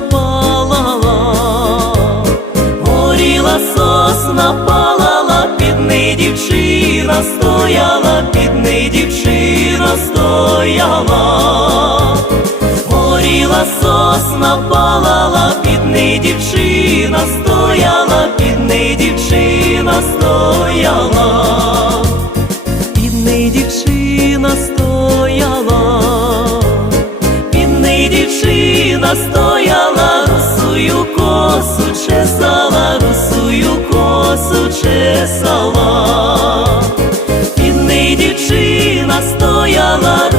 палала, горіла сосна палала, під неї дівчина стояла, під неї дівчина стояла, горіла сосна палала, під неї дівчина стояла, під неї дівчина стояла, під неї дівчина стояла, дівчина стояла, русую косу чесала, русую косу чесала, під неї дівчина стояла,